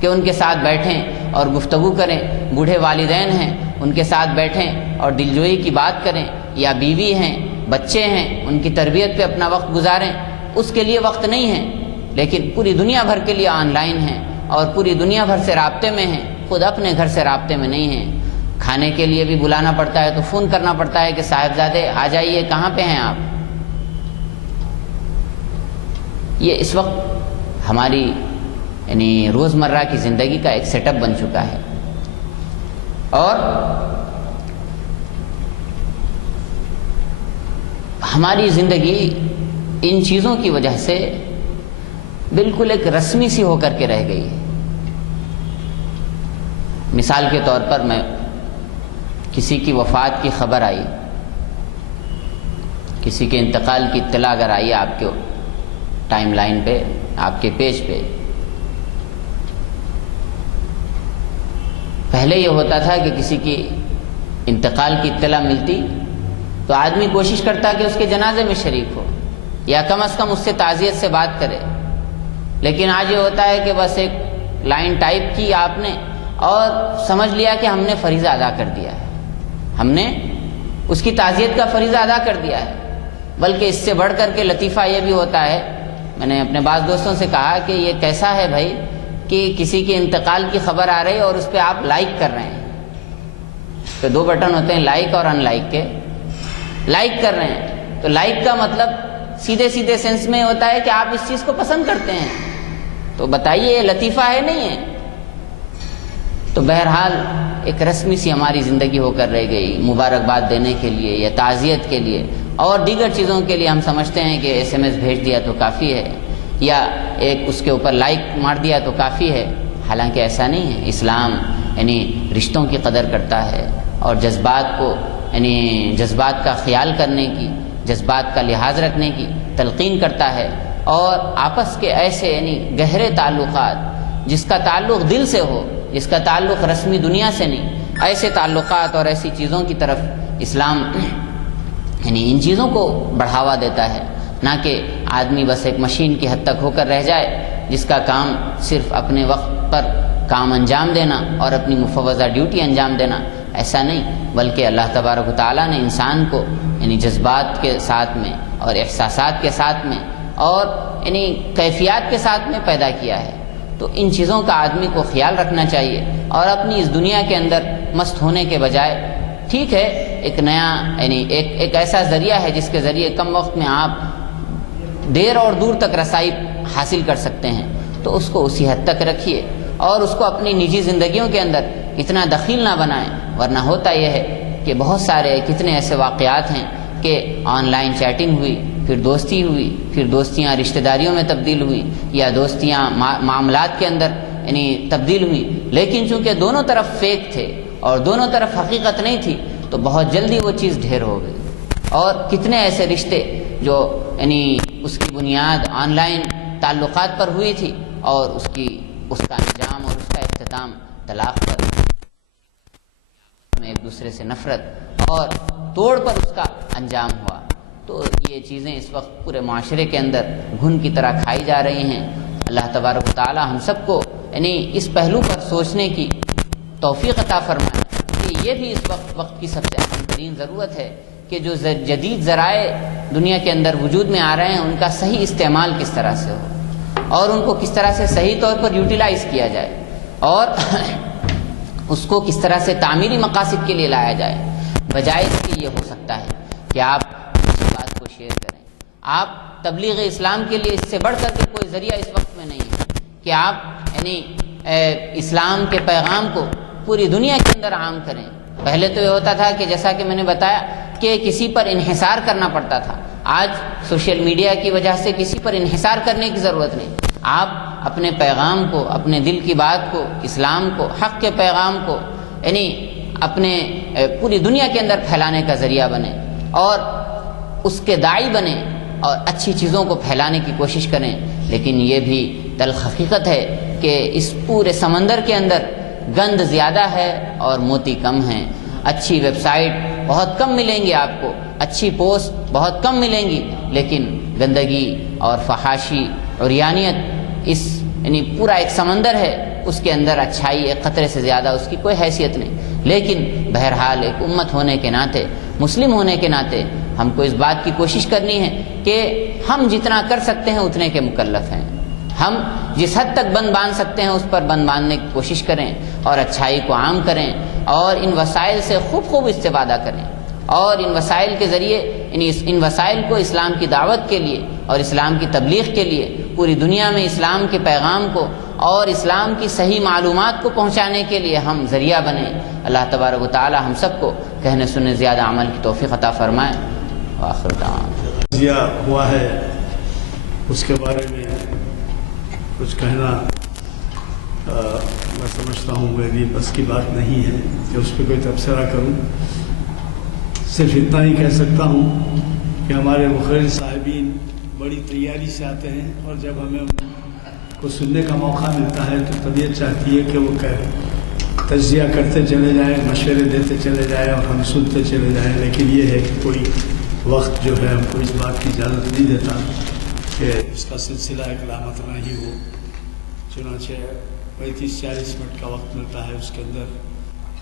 کہ ان کے ساتھ بیٹھیں اور گفتگو کریں۔ بوڑھے والدین ہیں، ان کے ساتھ بیٹھیں اور دلجوئی کی بات کریں، یا بیوی ہیں، بچے ہیں، ان کی تربیت پہ اپنا وقت گزاریں، اس کے لیے وقت نہیں ہے۔ لیکن پوری دنیا بھر کے لیے آن لائن ہیں اور پوری دنیا بھر سے رابطے میں ہیں، خود اپنے گھر سے رابطے میں نہیں ہیں۔ کھانے کے لیے بھی بلانا پڑتا ہے تو فون کرنا پڑتا ہے کہ صاحبزادے آ جائیے، کہاں پہ ہیں آپ؟ یہ اس وقت ہماری یعنی روزمرہ کی زندگی کا ایک سیٹ اپ بن چکا ہے، اور ہماری زندگی ان چیزوں کی وجہ سے بالکل ایک رسمی سی ہو کر کے رہ گئی ہے۔ مثال کے طور پر میں کسی کی وفات کی خبر آئی، کسی کے انتقال کی اطلاع اگر آئی آپ کے ٹائم لائن پہ، آپ کے پیج پہ، پہلے یہ ہوتا تھا کہ کسی کی انتقال کی اطلاع ملتی تو آدمی کوشش کرتا کہ اس کے جنازے میں شریک ہو، یا کم از کم اس سے تعزیت سے بات کرے۔ لیکن آج یہ ہوتا ہے کہ بس ایک لائن ٹائپ کی آپ نے اور سمجھ لیا کہ ہم نے فریضہ ادا کر دیا ہے، ہم نے اس کی تعزیت کا فریضہ ادا کر دیا ہے۔ بلکہ اس سے بڑھ کر کے لطیفہ یہ بھی ہوتا ہے، میں نے اپنے بعض دوستوں سے کہا کہ یہ کیسا ہے بھائی کہ کسی کے انتقال کی خبر آ رہی ہے اور اس پہ آپ لائک کر رہے ہیں۔ تو دو بٹن ہوتے ہیں، لائک اور ان لائک کے۔ لائک کر رہے ہیں تو لائک کا مطلب سیدھے سینس میں ہوتا ہے کہ آپ اس چیز کو پسند کرتے ہیں۔ تو بتائیے یہ لطیفہ ہے نہیں ہے؟ تو بہرحال ایک رسمی سی ہماری زندگی ہو کر رہ گئی، مبارکباد دینے کے لیے یا تعزیت کے لیے اور دیگر چیزوں کے لیے ہم سمجھتے ہیں کہ SMS بھیج دیا تو کافی ہے، یا ایک اس کے اوپر لائک مار دیا تو کافی ہے۔ حالانکہ ایسا نہیں ہے۔ اسلام یعنی رشتوں کی قدر کرتا ہے اور جذبات کو یعنی جذبات کا خیال کرنے کی، جذبات کا لحاظ رکھنے کی تلقین کرتا ہے، اور آپس کے ایسے یعنی گہرے تعلقات جس کا تعلق دل سے ہو، جس کا تعلق رسمی دنیا سے نہیں، ایسے تعلقات اور ایسی چیزوں کی طرف اسلام یعنی ان چیزوں کو بڑھاوا دیتا ہے، نہ کہ آدمی بس ایک مشین کی حد تک ہو کر رہ جائے جس کا کام صرف اپنے وقت پر کام انجام دینا اور اپنی مفوضہ ڈیوٹی انجام دینا۔ ایسا نہیں، بلکہ اللہ تبارک و تعالیٰ نے انسان کو یعنی جذبات کے ساتھ میں اور احساسات کے ساتھ میں اور یعنی کیفیات کے ساتھ میں پیدا کیا ہے۔ تو ان چیزوں کا آدمی کو خیال رکھنا چاہیے، اور اپنی اس دنیا کے اندر مست ہونے کے بجائے ٹھیک ہے ایک نیا یعنی ایک ایسا ذریعہ ہے جس کے ذریعے کم وقت میں آپ دیر اور دور تک رسائی حاصل کر سکتے ہیں، تو اس کو اسی حد تک رکھیے اور اس کو اپنی نجی زندگیوں کے اندر اتنا دخیل نہ بنائیں، ورنہ ہوتا یہ ہے کہ بہت سارے کتنے ایسے واقعات ہیں کہ آن لائن چیٹنگ ہوئی، پھر دوستی ہوئی، پھر دوستیاں رشتہ داریوں میں تبدیل ہوئی، یا دوستیاں معاملات کے اندر یعنی تبدیل ہوئی، لیکن چونکہ دونوں طرف فیک تھے اور دونوں طرف حقیقت نہیں تھی تو بہت جلدی وہ چیز ڈھیر ہو گئی، اور کتنے ایسے رشتے جو یعنی اس کی بنیاد آن لائن تعلقات پر ہوئی تھی اور اس کا انجام اور اس کا اختتام طلاق پر، ایک دوسرے سے نفرت اور توڑ پر اس کا انجام ہوا۔ تو یہ چیزیں اس وقت پورے معاشرے کے اندر گھن کی طرح کھائی جا رہی ہیں۔ اللہ تبارک و تعالی ہم سب کو یعنی اس پہلو پر سوچنے کی توفیق عطا فرمائے کہ یہ بھی اس وقت کی سب سے اہم ترین ضرورت ہے کہ جو جدید ذرائع دنیا کے اندر وجود میں آ رہے ہیں ان کا صحیح استعمال کس طرح سے ہو اور ان کو کس طرح سے صحیح طور پر یوٹیلائز کیا جائے اور اس کو کس طرح سے تعمیری مقاصد کے لیے لایا جائے، بجائے اس کے یہ ہو سکتا ہے کہ آپ اس بات کو شیئر کریں۔ آپ تبلیغ اسلام کے لیے اس سے بڑھ کر کے کوئی ذریعہ اس وقت میں نہیں ہے کہ آپ یعنی اسلام کے پیغام کو پوری دنیا کے اندر عام کریں۔ پہلے تو یہ ہوتا تھا کہ جیسا کہ میں نے بتایا کہ کسی پر انحصار کرنا پڑتا تھا، آج سوشل میڈیا کی وجہ سے کسی پر انحصار کرنے کی ضرورت نہیں، آپ اپنے پیغام کو، اپنے دل کی بات کو، اسلام کو، حق کے پیغام کو یعنی اپنے پوری دنیا کے اندر پھیلانے کا ذریعہ بنے اور اس کے داعی بنے اور اچھی چیزوں کو پھیلانے کی کوشش کریں۔ لیکن یہ بھی تلخ حقیقت ہے کہ اس پورے سمندر کے اندر گند زیادہ ہے اور موتی کم ہیں۔ اچھی ویب سائٹ بہت کم ملیں گی آپ کو، اچھی پوسٹ بہت کم ملیں گی، لیکن گندگی اور فحاشی عریانیت اس یعنی پورا ایک سمندر ہے، اس کے اندر اچھائی ایک قطرے سے زیادہ اس کی کوئی حیثیت نہیں۔ لیکن بہرحال ایک امت ہونے کے ناطے، مسلم ہونے کے ناطے ہم کو اس بات کی کوشش کرنی ہے کہ ہم جتنا کر سکتے ہیں اتنے کے مکلف ہیں، ہم جس حد تک بند باندھ سکتے ہیں اس پر بند باندھنے کی کوشش کریں اور اچھائی کو عام کریں اور ان وسائل سے خوب استفادہ کریں اور ان وسائل کے ذریعے ان وسائل کو اسلام کی دعوت کے لیے اور اسلام کی تبلیغ کے لیے پوری دنیا میں اسلام کے پیغام کو اور اسلام کی صحیح معلومات کو پہنچانے کے لیے ہم ذریعہ بنیں۔ اللہ تبارک و تعالی ہم سب کو کہنے سننے زیادہ عمل کی توفیق عطا فرمائے۔ وآخر دعوانا ہوا ہے اس کے بارے میں کچھ کہنا میں سمجھتا ہوں میری بس کی بات نہیں ہے کہ اس پہ کوئی تبصرہ کروں۔ صرف اتنا ہی کہہ سکتا ہوں کہ ہمارے مخرج صاحبین بڑی تیاری سے آتے ہیں اور جب ہمیں ان کو سننے کا موقع ملتا ہے تو طبیعت چاہتی ہے کہ وہ تجزیہ کرتے چلے جائیں، مشورے دیتے چلے جائیں اور ہم سنتے چلے جائیں، لیکن یہ ہے کہ کوئی وقت جو ہے ہم کو اس بات کی اجازت نہیں دیتا کہ اس کا سلسلہ ایک لامتنا ہی ہو۔ چنانچہ 35-40 منٹ کا وقت ملتا ہے، اس کے اندر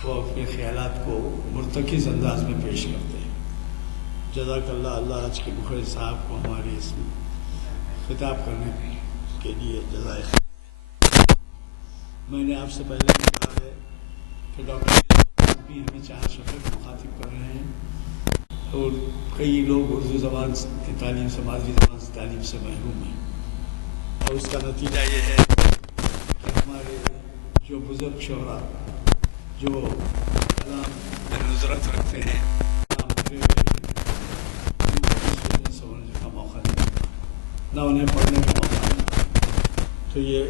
وہ اپنے خیالات کو مرتکز انداز میں پیش کرتے ہیں۔ جزاک اللہ، اللہ آج کے مخرج صاحب کو ہمارے اس میں خطاب کرنے کے لیے جزائے خیر۔ میں نے آپ سے پہلے کہا ہے کہ ڈاکٹر بھی ہمیں 4 شفق مخاطب کر رہے ہیں اور کئی لوگ اردو زبان کی تعلیم سے، مادری زبان سے تعلیم سے محروم ہیں، اور اس کا نتیجہ یہ ہے کہ ہمارے جو بزرگ شعراء جو کلام میں نظرت رکھتے ہیں سمجھنے کا موقع نہیں ملتا، نہ انہیں پڑھنے کا موقع ملتا۔ تو یہ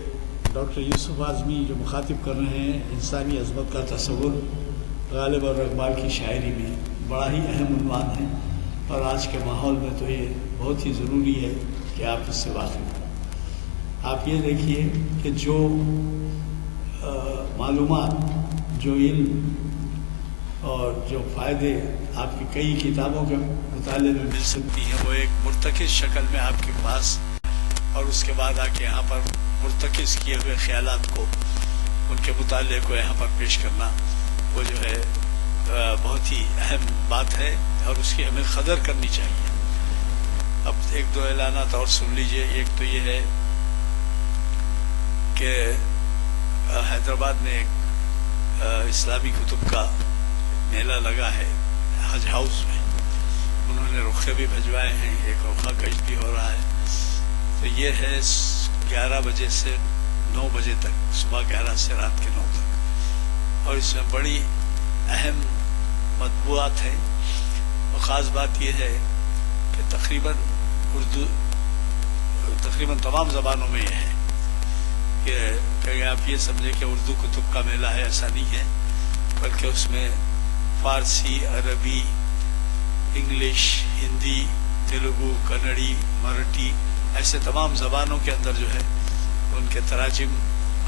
ڈاکٹر یوسف اعظمی جو مخاطب کر رہے ہیں، انسانی عظمت کا تصور غالب اور اقبال کی شاعری میں بڑا ہی اہم عنوان ہے، اور آج کے ماحول میں تو یہ بہت ہی ضروری ہے کہ آپ اس سے واقف ہوں۔ آپ یہ دیکھیے کہ جو معلومات، جو علم اور جو فائدے آپ کی کئی کتابوں کے مطالعے میں مل سکتی ہیں، وہ ایک مرتکز شکل میں آپ کے پاس، اور اس کے بعد آ کے یہاں پر مرتکز کیے ہوئے خیالات کو، ان کے مطالعے کو یہاں پر پیش کرنا، وہ جو ہے بہت ہی اہم بات ہے اور اس کی ہمیں قدر کرنی چاہیے۔ اب 1-2 اعلانات اور سن لیجئے۔ ایک تو یہ ہے کہ حیدرآباد میں ایک اسلامی کتب کا میلہ لگا ہے حج ہاؤس میں، انہوں نے رخے بھی بھجوائے ہیں، ایک رخا کش بھی ہو رہا ہے. تو یہ ہے 11 بجے سے 9 بجے تک، صبح 11 سے رات کے 9 تک. اور اس میں بڑی اہم مطبوعات ہیں. اور خاص بات یہ ہے کہ تقریباً تمام زبانوں میں یہ ہے کہ آپ یہ سمجھیں کہ اردو کتب کا میلہ ہے، ایسا نہیں ہے، بلکہ اس میں فارسی، عربی، انگلش، ہندی، تیلگو، کنڑی، مراٹھی، ایسے تمام زبانوں کے اندر جو ہے ان کے تراجم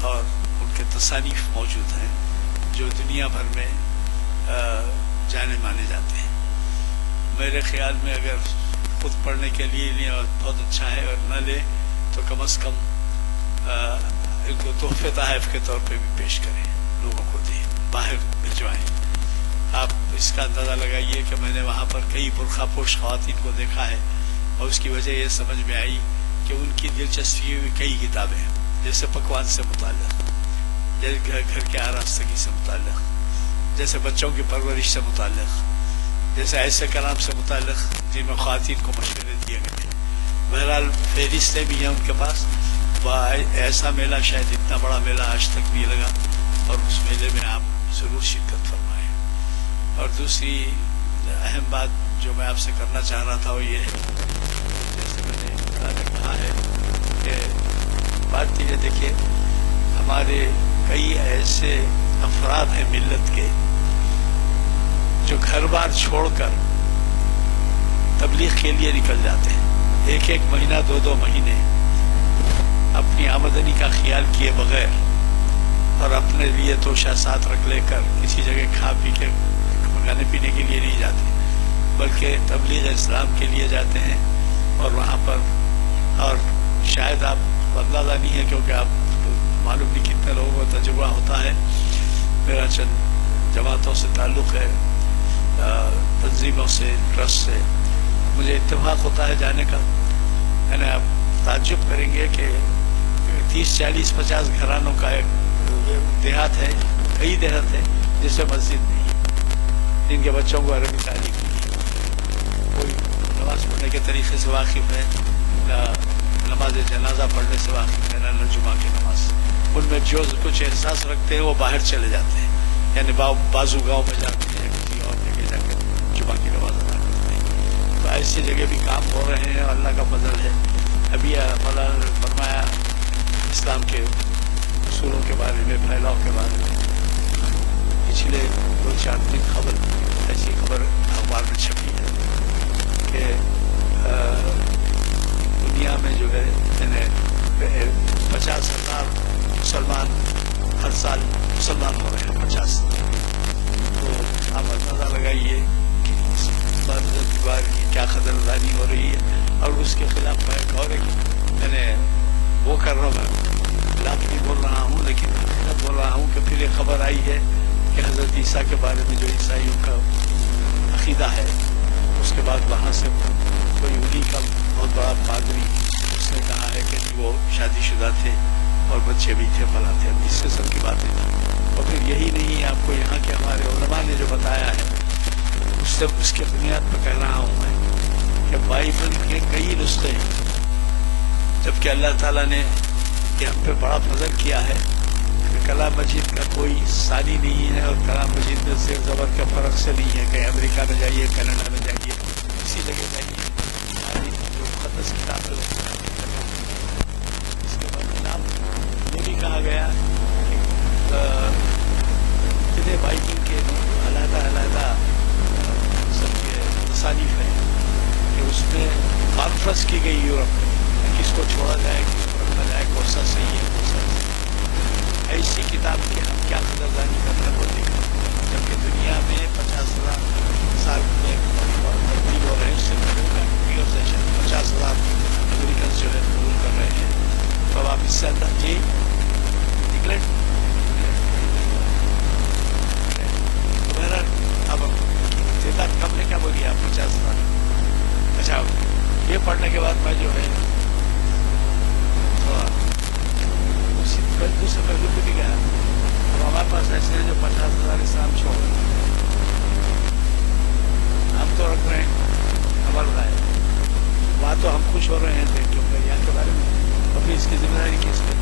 اور ان کے تصانیف موجود ہیں جو دنیا بھر میں جانے مانے جاتے ہیں. میرے خیال میں اگر خود پڑھنے کے لیے لیں اور بہت اچھا ہے، اور نہ لیں تو کم از کم ان کو تحفے تحائف کے طور پہ بھی پیش کریں، لوگوں کو دیں، باہر بھجوائیں. آپ اس کا اندازہ لگائیے کہ میں نے وہاں پر کئی برقع پوش خواتین کو دیکھا ہے، اور اس کی وجہ یہ سمجھ میں آئی کہ ان کی دلچسپی ہوئی کئی کتابیں، جیسے پکوان سے متعلق، جیسے گھر کے آراستگی سے متعلق، جیسے بچوں کی پرورش سے متعلق، جیسے ایسے کلام سے متعلق جن میں خواتین کو مشورے دیے گئے تھے. بہرحال فہرستیں بھی ہیں ان کے پاس. ایسا میلہ شاید اتنا بڑا میلہ آج تک نہیں لگا، اور اس میلے میں آپ ضرور شرکت فرمائیں. اور دوسری اہم بات جو میں آپ سے کرنا چاہ رہا تھا وہ یہ ہے، جیسے میں نے کہا ہے کہ بات یہ دیکھیے، ہمارے کئی ایسے افراد ہیں ملت کے جو گھر بار چھوڑ کر تبلیغ کے لیے نکل جاتے ہیں. ایک مہینہ 2 مہینے اپنی آمدنی کا خیال کیے بغیر اور اپنے لیے توشہ ساتھ رکھ لے کر کسی جگہ کھا پی کے کھانے پینے کے لیے نہیں جاتے، بلکہ تبلیغ اسلام کے لیے جاتے ہیں. اور وہاں پر، اور شاید آپ اندازہ نہیں ہے کیونکہ آپ معلوم نہیں کتنے لوگوں کو تجربہ ہوتا ہے. میرا چند جماعتوں سے تعلق ہے، تنظیموں سے، ٹرسٹ سے، مجھے اتفاق ہوتا ہے جانے کا. یعنی آپ تعجب کریں گے کہ 30 40 50 گھرانوں کا ایک دیہات ہے، کئی دیہات ہیں جس میں مسجد نہیں، جن کے بچوں کو عربی تعلیم نہیں، کوئی نماز پڑھنے کے طریقے سے واقف ہے، نہ نماز جنازہ پڑھنے سے واقف ہے، نہ جمعہ کی نماز. ان میں جو کچھ احساس رکھتے ہیں وہ باہر چلے جاتے ہیں، یعنی بازو گاؤں میں جاتے ہیں، کسی اور جگہ جا کر جمعہ کی نماز ادا کرتے ہیں. تو ایسی جگہ بھی کام ہو رہے ہیں، اللہ کا فضل ہے. ابھی مولانا نے فرمایا اسلام کے اصولوں کے بارے میں، پھیلاؤ کے بارے میں، پچھلے 2-4 دن خبر، ایسی خبر اخبار میں چھپی ہے کہ دنیا میں جو ہے 50,000 مسلمان ہر سال مسلمان ہو رہے ہیں، 50,000. تو آپ اندازہ لگائیے کہ اس بار کی کیا قدردانی ہو رہی ہے. اور اس کے خلاف میں ایک اور میں نے وہ کر رہا ہوں، لاکھ نہیں بول رہا ہوں لیکن حقیقت بول رہا ہوں کہ پھر یہ خبر آئی ہے کہ حضرت عیسیٰ کے بارے میں جو عیسائیوں کا عقیدہ ہے، اس کے بعد وہاں سے کوئی انہی کا بہت بڑا پادری اس نے کہا ہے کہ وہ شادی شدہ تھے اور بچے بھی تھے، فلاں تھے. اس قسم کی باتیں تھیں. اور پھر یہی نہیں، آپ کو یہاں کے ہمارے علماء نے جو بتایا ہے اس کے بنیاد پر کہہ رہا ہوں میں کہ بائبل کے کئی نسخے ہیں، جبکہ اللہ تعالیٰ نے کہ ہم پہ بڑا فضل کیا ہے کہ کلام مجید کا کوئی ثانی نہیں ہے، اور کلام مجید میں زیر زبر کے فرق سے نہیں ہے کہ امریکہ میں جائیے، کینیڈا میں جائیے، کسی جگہ جائیے، ہماری جو مقدس کتاب ہے اس کے بعد یہ بھی کہا گیا کہ جتنے بائبل کے علیحدہ سب کے تصانیف ہیں کہ اس میں کانفرنس کی گئی یورپ میں، کس کو چھوڑا جائے، کس کو رکھا جائے، کون سا صحیح ہے، کون سا نہیں. ایسی کتاب کی ہم کیا قدردانی کرتے ہیں وہ دیکھیں، جبکہ دنیا میں 50,000 سال میں تبدیل ہو رہے ہیں. اس سے پہلے 50,000 امریکنز جو ہے قبول کر رہے ہیں. تو اب آپ اس سے اندر جی انگلینڈ اب تعداد کم نے کیا بولی آپ 50,000. اچھا، یہ پڑھنے کے بعد میں جو ہے دوسرے پہلو پہ بھی گیا. اب ہمارے پاس ایسے ہیں جو 50,000 اسلام چھوڑ رہے ہیں. تو رکھ رہے ہیں عمل غائب. وہاں تو ہم خوش ہو رہے ہیں دیکھ کے یہاں کے بارے میں. اپنی اس کی ذمہ داری کس پہ؟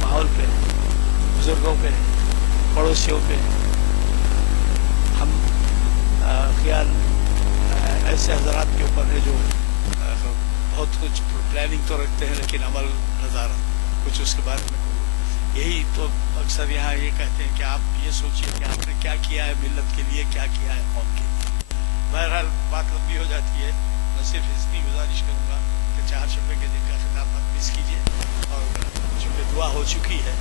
ماحول پہ، بزرگوں پہ، پڑوسیوں پہ. ہم خیال ایسے حضرات کے اوپر ہے جو بہت کچھ پلاننگ تو رکھتے ہیں لیکن عمل نظارہ کچھ اس کے بارے میں. یہی تو اکثر یہاں یہ کہتے ہیں کہ آپ یہ سوچئے کہ آپ نے کیا کیا ہے ملت کے لیے، کیا کیا ہے قوم کے لیے. بہرحال بات لمبی ہو جاتی ہے. میں صرف اتنی گزارش کروں گا کہ چہارشنبے کے دن کا خطاب مت مس کیجیے، اور چونکہ دعا ہو چکی ہے